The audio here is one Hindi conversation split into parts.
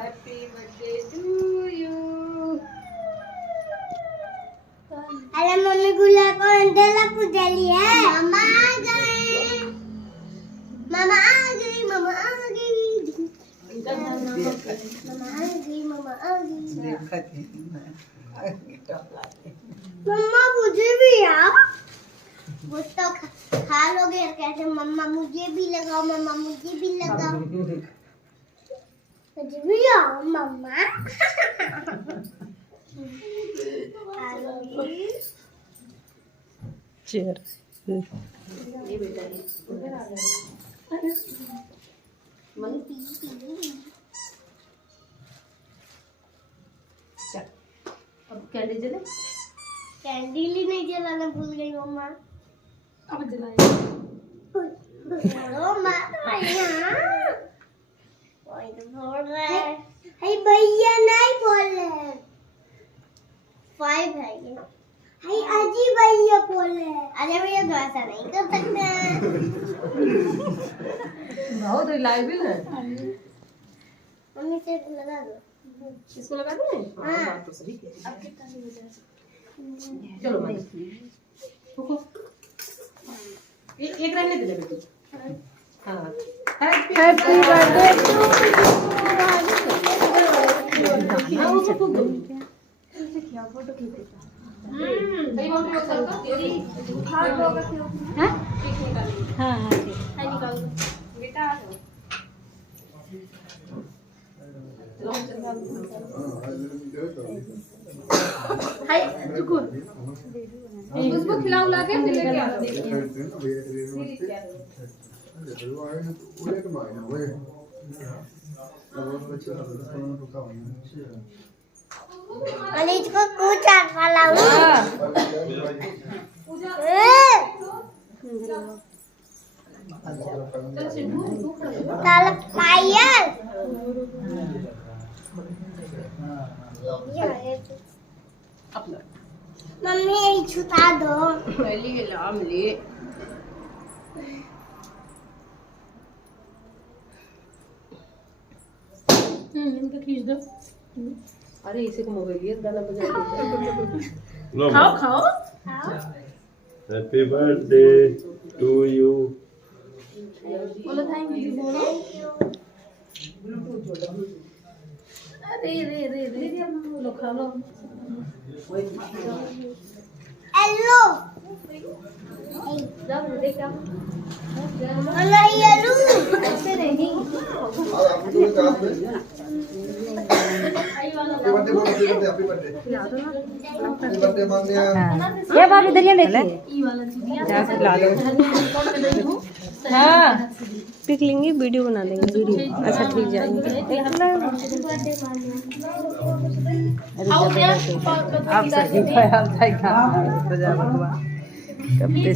Happy birthday to you. अरे मम्मी गुलाब को अंदर पूजली है। मामा आ गए, मामा आ गई, मामा आ गई, मामा आ गई, मामा आ गई। मम्मा मुझे भी यार, वो तो खा लोगे कैसे? मम्मा मुझे भी लगाओ, मम्मा मुझे भी लगाओ, मुझे भी आओ मम्मा। चेयर ये बेटा अब कैंडल जले? कैंडल ही नहीं जलाना भूल गई मम्मा। अब जलाए। मम्मा यहाँ कोई तो बोल रहा है। हे भैया नहीं बोल रहे, 5 है ये। हे अजी भैया बोल रहे हैं। अरे भैया तो ऐसा नहीं कर सकते हैं। बहुत रिलायबल है। मम्मी से लगा दो। इसको लगा दें? हाँ। बात तो सही है। अब कितना नहीं बजा? चलो मैं रुको। एक रहने दे बेटी। हाँ। हैप्पी बर्थडे टू क्या फोटो खींच देता। कई बार भी होता है हां होगा क्यों? हाँ ठीक निकालिए। हाँ हाँ ठीक। हां निकाल दो बेटा। हाय रुको उसको खिलाओ ला के फिर लेके आओ। अरे इसको कुछ आटा लाओ। काला पायल। मम्मी ये छुटा दो। लिए लाम लिए इनका खींच दो। अरे इसी को मोबाइल ये गाना बजा दो। खाओ खाओ। Happy birthday to you. बोलो थैंक यू बोलो। अरे रे रे रे लो खा लो। हेलो जब देखा हेलो हेलो ऐसे नहीं ये बाबू इधर ये देखिए ई वाला चीज यहाँ से ला दो। हाँ पिक लेंगे वीडियो बना लेंगे वीडियो। अच्छा ठीक जाएंगे। आप सही ख्याल था कब से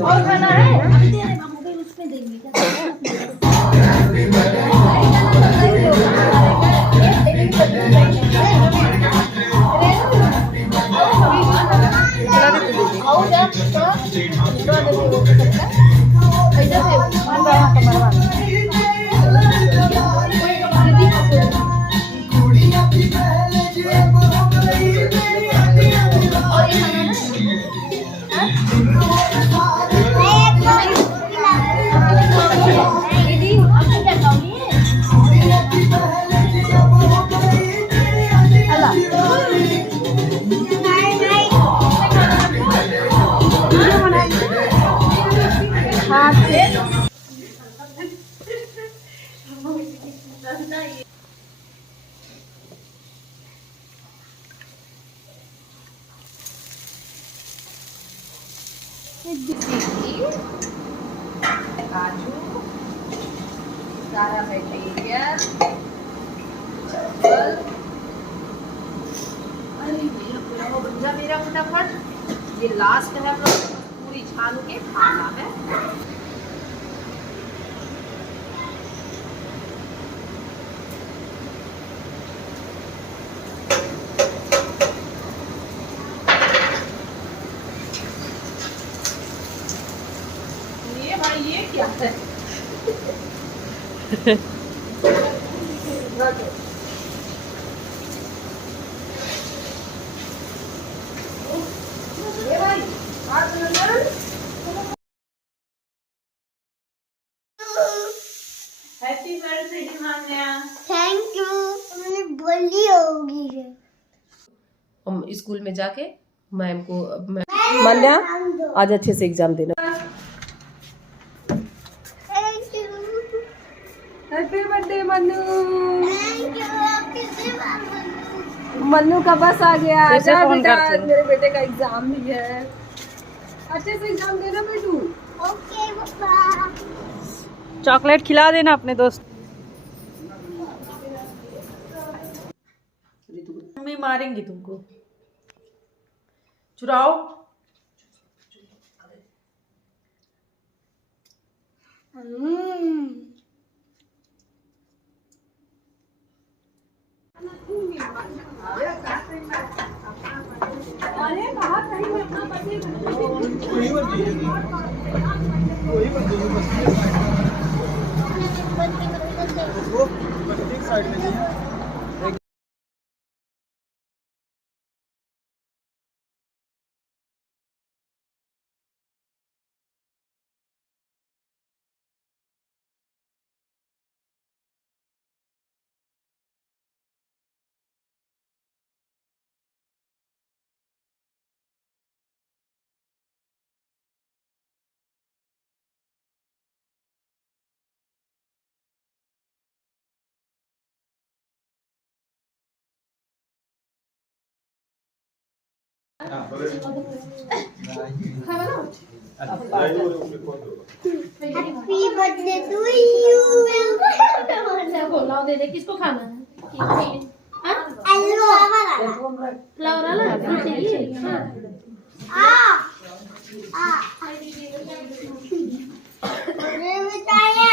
और खाना है मोबाइल उसमें देंगे क्या? काजू सारा मटेरियल अरे भैया पूरा हो बन जा मेरा फटाफट। ये लास्ट है अपना पूरी छान के खाना है। ये भाई ये क्या है? Happy birthday Himanya. Thank you. मैंने बोली होगी है। हम स्कूल में जाके मैम को मान्या आज अच्छे से एग्जाम देना। Thank you. Happy birthday Mannu. Thank you. Mannu का बस आ गया। कैसे फोन बेटा करते हो? मेरे बेटे का एग्जाम भी है, अच्छे से एग्जाम देना बेटू। ओके पापा। चॉकलेट खिला देना अपने दोस्त। मम्मी मारेंगी तुमको, चुराओ। अरे बाहर कहीं मैं अपना हैप्पी बर्थडे टू यू। लाओ दे दे, किसको खाना है? फ्लावर वाला। फ्लावर वाला चाहिए। आ आ। मुझे बताया